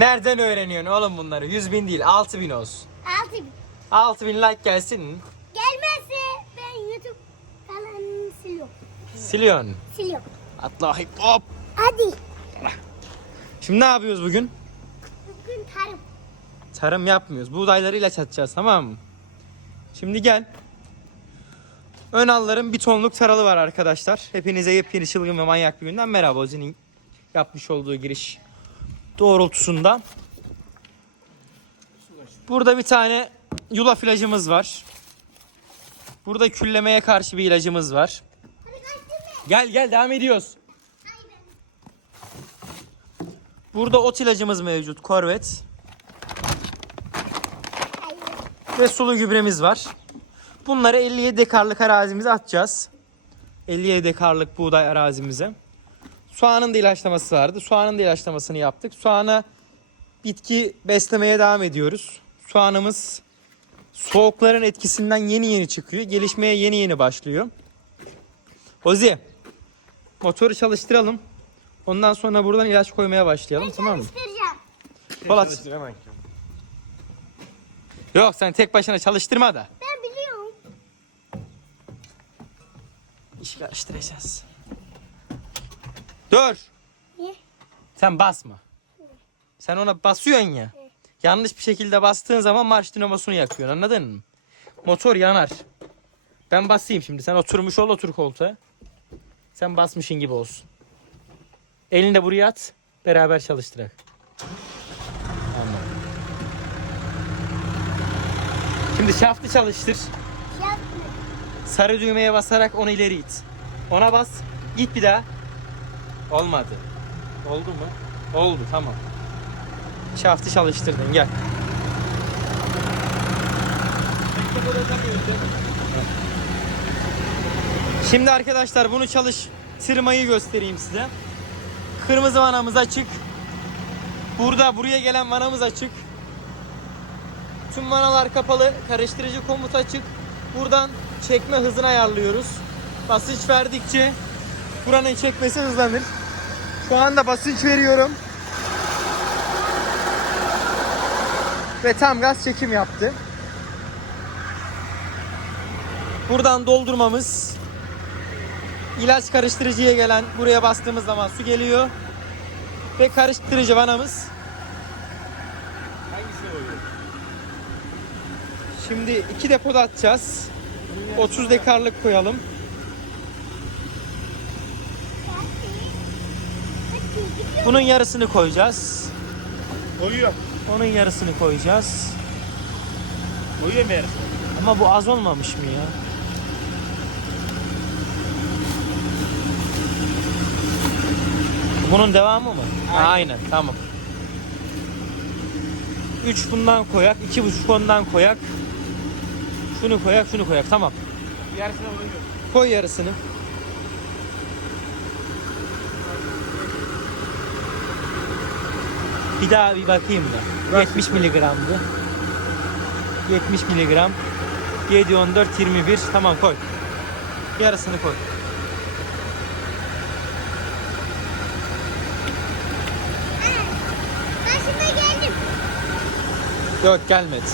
Nereden öğreniyorsun oğlum bunları? 100 bin değil 6 bin olsun. Altı bin. 6 bin like gelsin. Gelmezse ben YouTube kanalını siliyorum. Siliyorsun. Siliyorum. Atla hop hop. Hadi. Şimdi ne yapıyoruz bugün? Bugün tarım. Tarım yapmıyoruz. Buğdayları ilaç atacağız tamam mı? Şimdi gel. Ön alların bir tonluk taralı var arkadaşlar. Hepinize yepyeni çılgın ve manyak bir günden merhaba Ozi'nin yapmış olduğu giriş doğrultusunda. Burada bir tane yulaf ilacımız var. Burada küllemeye karşı bir ilacımız var. Gel gel devam ediyoruz. Burada ot ilacımız mevcut. Korvet. Ve sulu gübremiz var. Bunları 57 dekarlık arazimize atacağız. 57 dekarlık buğday arazimize. Soğanın da ilaçlaması vardı. Soğanın da ilaçlamasını yaptık. Soğana bitki beslemeye devam ediyoruz. Soğanımız soğukların etkisinden yeni yeni çıkıyor. Gelişmeye yeni yeni başlıyor. Ozi motoru çalıştıralım. Ondan sonra buradan ilaç koymaya başlayalım tamam mı? Çalıştıracağım. Polat. Yok sen tek başına çalıştırma da. Ben biliyorum. İşi karıştıracağız. Dur. Niye? Sen basma. Sen ona basıyorsun ya. Yanlış bir şekilde bastığın zaman marş dinamosunu yakıyorsun anladın mı? Motor yanar. Ben basayım şimdi. Sen oturmuş ol otur koltuğa. Sen basmışın gibi olsun. Elini de buraya at. Beraber çalıştırak. Tamam. Şimdi şaftı çalıştır. Sarı düğmeye basarak onu ileri it. Ona bas. Git bir daha. Olmadı. Oldu mu? Oldu tamam. Şaftı çalıştırdın gel. Şimdi arkadaşlar bunu çalıştırmayı göstereyim size. Kırmızı vanamız açık. Burada buraya gelen vanamız açık. Tüm vanalar kapalı. Karıştırıcı komut açık. Buradan çekme hızını ayarlıyoruz. Basınç verdikçe buranın çekmesi hızlanır. Şu anda basınç veriyorum. Ve tam gaz çekim yaptı. Buradan doldurmamız ilaç karıştırıcıya gelen buraya bastığımız zaman su geliyor. Ve karıştırıcı vanamız Şimdi iki depoda atacağız. 30 dekarlık koyalım. Bunun yarısını koyacağız. Koyuyor. Onun yarısını koyacağız. Koyuyor meğer. Ama bu az olmamış mı ya? Bunun devamı mı? Aynen, Aynen tamam. 3 bundan koyak, 2,5 ondan koyak. Şunu koyak, şunu koyak. Tamam. Yarısına koyuyor. Koy yarısını. Bir daha bir bakayım da. 70 miligramdı. 70 miligram. 7, 14, 21. Tamam koy. Yarısını koy. Geldim. Yok gelmedi.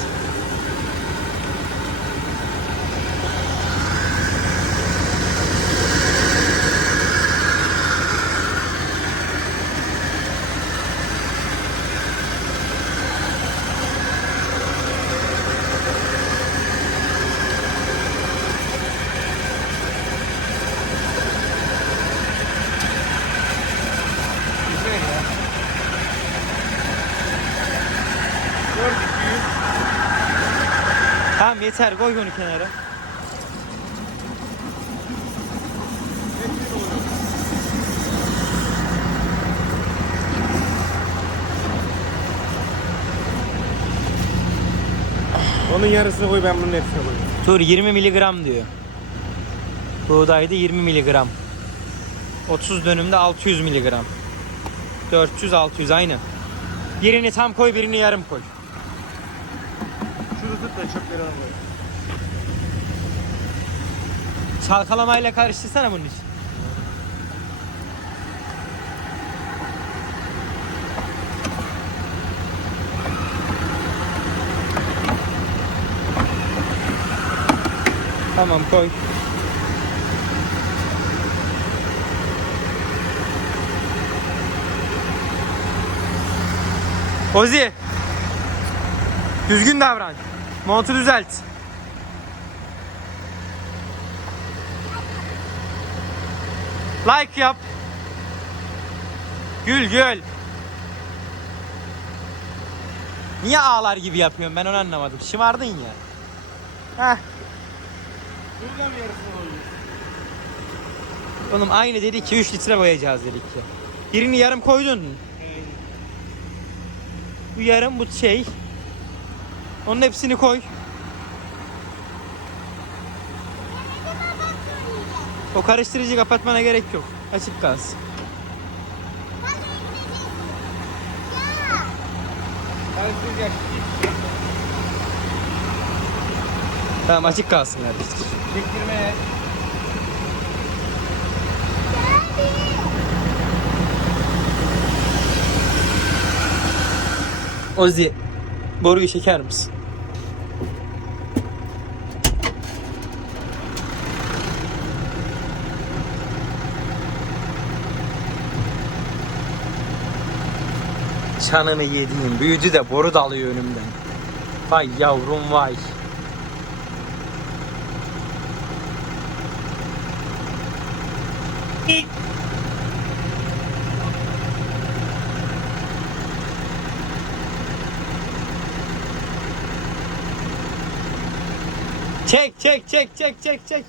Tamam yeter koy bunu kenara. Onun yarısını koy ben bunun hepsini koyayım. Dur 20 miligram diyor. Buğdayda 20 miligram. 30 dönümde 600 miligram. 400 600 aynı. Birini tam koy birini yarım koy. Tut da çöpleri al. Çalkalamayla karıştırsana bunun için. Tamam koy. Ozi. Düzgün davran. Montu düzelt. Like yap. Gül gül. Niye ağlar gibi yapıyorsun ben onu anlamadım. Şımardın ya. Heh. Burada mı yarısını koyuyorsun? Oğlum aynı dedik ki 3 litre boyayacağız dedik ki. Birini yarım koydun. Bu yarım bu şey. Onun hepsini koy. O karıştırıcı kapatmana gerek yok. Açık kalsın. Karıştıracak. Tamam açık kalsın kardeşim. Çektirme. Ozi boruyu çeker misin? Çanını yediğim büyücü de boru dalıyor önümden. Vay yavrum vay. Çek çek çek çek çek çek.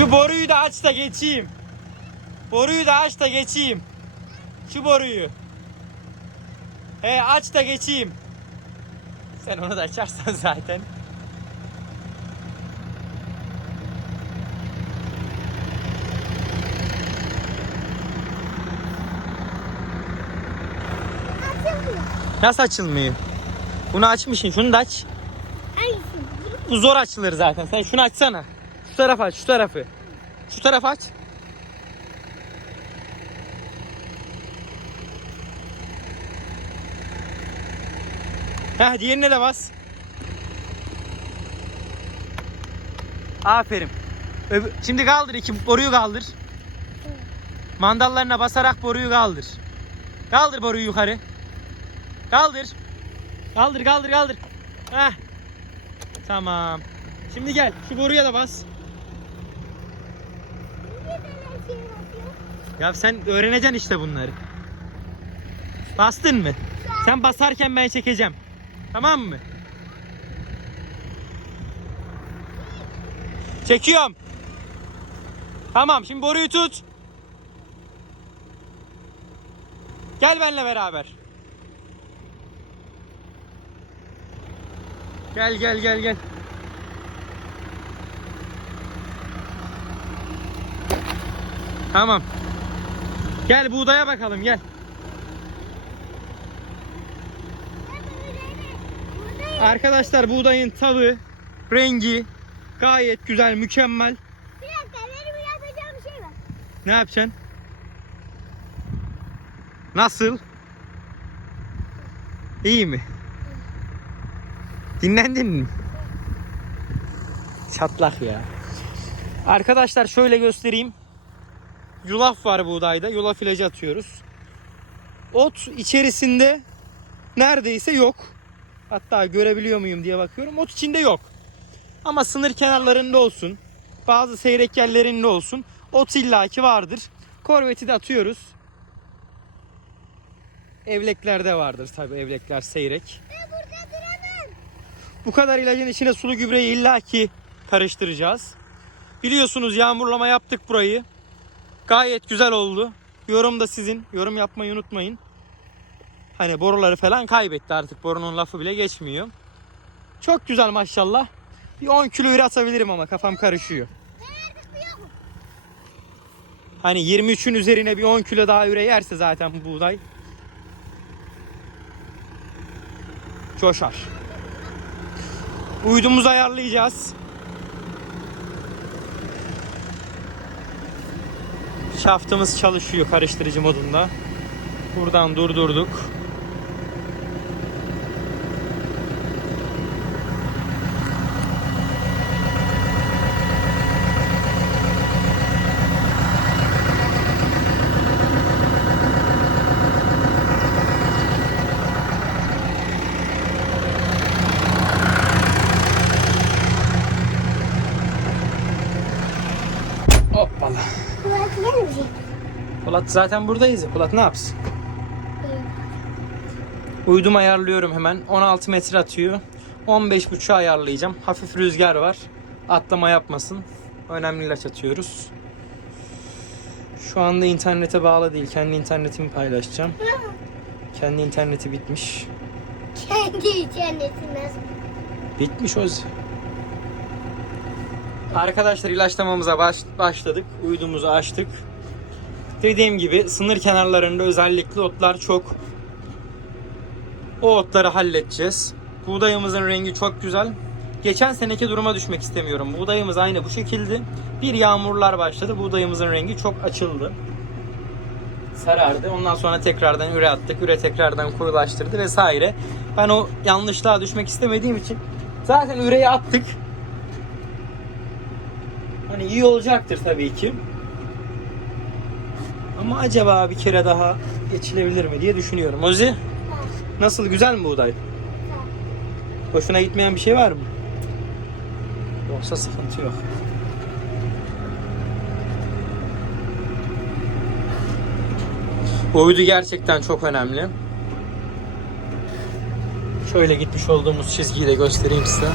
Şu boruyu da aç da geçeyim. Boruyu da aç da geçeyim. Şu boruyu. He aç da geçeyim. Sen onu da açarsan zaten. Açılmıyor. Nasıl açılmıyor? Bunu açmışsın. Şunu da aç. Bu zor açılır zaten. Sen şunu açsana. Şu tarafı aç, şu tarafı. Şu tarafı aç. Heh, diğerine de bas. Aferin. Öbür- Şimdi kaldır iki boruyu kaldır. Mandallarına basarak boruyu kaldır. Kaldır boruyu yukarı. Kaldır. Kaldır kaldır kaldır. Heh. Tamam. Şimdi gel şu boruya da bas. Niye böyle şey yapıyor? Ya sen öğreneceksin işte bunları. Bastın mı? Sen basarken ben çekeceğim. Tamam mı? Çekiyorum. Tamam şimdi boruyu tut. Gel benimle beraber. Gel gel gel gel. Tamam. Gel buğdaya bakalım gel. Arkadaşlar buğdayın tadı, rengi gayet güzel, mükemmel. Bir dakika benim yapacağım bir şey var. Ne yapacaksın? Nasıl? İyi mi? Dinlendin mi? Çatlak ya. Arkadaşlar şöyle göstereyim. Yulaf var buğdayda. Yulaf ilacı atıyoruz. Ot içerisinde neredeyse yok. Hatta görebiliyor muyum diye bakıyorum. Ot içinde yok. Ama sınır kenarlarında olsun. Bazı seyrek yerlerinde olsun. Ot illaki vardır. Korveti de atıyoruz. Evleklerde vardır tabi evlekler seyrek. Bu kadar ilacın içine sulu gübreyi illaki karıştıracağız. Biliyorsunuz yağmurlama yaptık burayı. Gayet güzel oldu. Yorum da sizin. Yorum yapmayı unutmayın. Hani boruları falan kaybetti artık. Borunun lafı bile geçmiyor. Çok güzel maşallah. Bir 10 kilo üre atabilirim ama kafam karışıyor. Hani 23'ün üzerine bir 10 kilo daha üre yerse zaten bu buğday coşar. Uydumuzu ayarlayacağız. Şaftımız çalışıyor karıştırıcı modunda. Buradan durdurduk. Zaten buradayız ya. Polat ne yapsın? Uydum ayarlıyorum hemen. 16 metre atıyor. 15.5'a ayarlayacağım. Hafif rüzgar var. Atlama yapmasın. Önemli ilaç atıyoruz. Şu anda internete bağlı değil. Kendi internetimi paylaşacağım. Kendi interneti bitmiş. Kendi cennetine. Bitmiş Ozi. Arkadaşlar ilaçlamamıza baş- başladık. Uydumuzu açtık. Dediğim gibi sınır kenarlarında özellikle otlar çok. O otları halledeceğiz. Buğdayımızın rengi çok güzel. Geçen seneki duruma düşmek istemiyorum. Buğdayımız aynı bu şekilde. Bir yağmurlar başladı. Buğdayımızın rengi çok açıldı. Sarardı. Ondan sonra tekrardan üre attık. Üre tekrardan koyulaştırdı vesaire. Ben o yanlışlığa düşmek istemediğim için zaten üreyi attık. Hani iyi olacaktır tabii ki. Ama acaba bir kere daha geçilebilir mi diye düşünüyorum. Ozi nasıl güzel mi buğday? Hoşuna gitmeyen bir şey var mı? Yoksa sıkıntı yok. Uydu gerçekten çok önemli. Şöyle gitmiş olduğumuz çizgiyi de göstereyim size.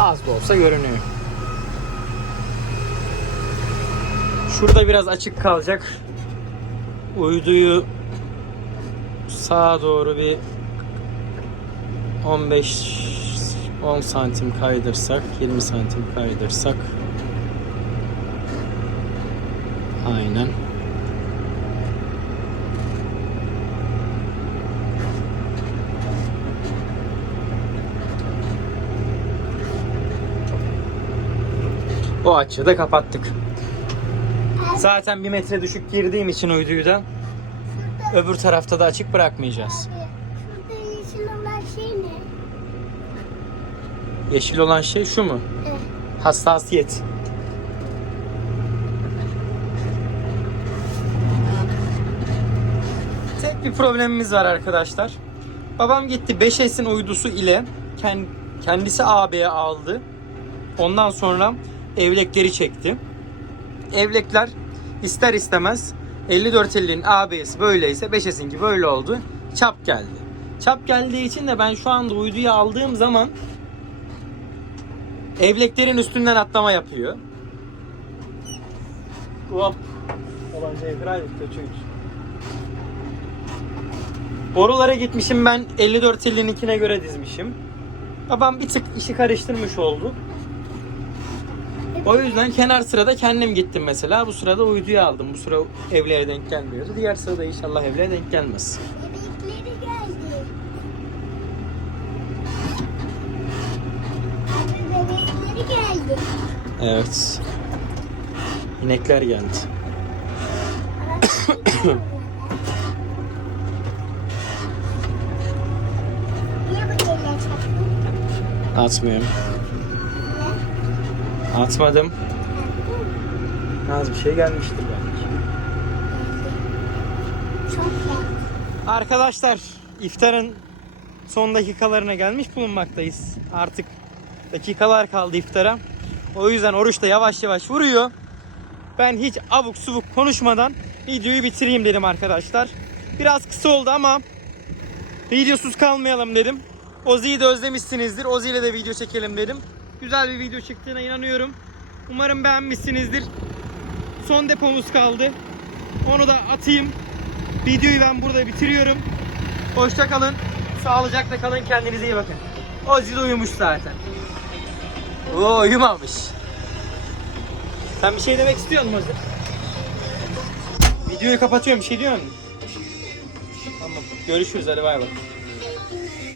Az da olsa görünüyor. Şurada biraz açık kalacak. Uyduyu sağa doğru bir 15 10 santim kaydırsak 20 santim kaydırsak aynen o açığı da kapattık. Zaten bir metre düşük girdiğim için uyduyu da öbür tarafta da açık bırakmayacağız. Şurada yeşil olan şey ne? Yeşil olan şey şu mu? Evet. Hassasiyet. Tek bir problemimiz var arkadaşlar. Babam gitti 5S'in uydusu ile ken- kendisi AB'ye aldı. Ondan sonra evlekleri çekti. Evlekler ister istemez 5450'nin AB'si böyleyse 5S'inki böyle oldu. Çap geldi. Çap geldiği için de ben şu anda uyduyu aldığım zaman Evleklerin üstünden atlama yapıyor. Hop. Borulara gitmişim ben 54 52'ne göre dizmişim. Babam bir tık işi karıştırmış oldu. O yüzden kenar sırada kendim gittim mesela. Bu sırada uyduyu aldım. Bu sıra evlere denk gelmiyordu. Diğer sırada inşallah evlere denk gelmez. Bebekleri geldi. Abi bebekleri geldi. Evet. İnekler geldi. Niye bu geliyor çaktın? Atmıyorum. Atmadım. Az bir şey gelmiştir belki. Çok. Arkadaşlar iftarın son dakikalarına gelmiş bulunmaktayız. Artık dakikalar kaldı iftara. O yüzden oruç da yavaş yavaş vuruyor. Ben hiç abuk subuk konuşmadan videoyu bitireyim dedim arkadaşlar. Biraz kısa oldu ama videosuz kalmayalım dedim. Ozi'yi de özlemişsinizdir. Ozi ile de video çekelim dedim. Güzel bir video çıktığına inanıyorum. Umarım beğenmişsinizdir. Son depomuz kaldı. Onu da atayım. Videoyu ben burada bitiriyorum. Hoşça kalın. Sağlıcakla kalın. Kendinize iyi bakın. De uyumuş zaten. Oo uyumamış. Sen bir şey demek istiyor musun Ozi? Videoyu kapatıyorum. Bir şey diyor musun? Tamam. Görüşürüz. Hadi bay bay.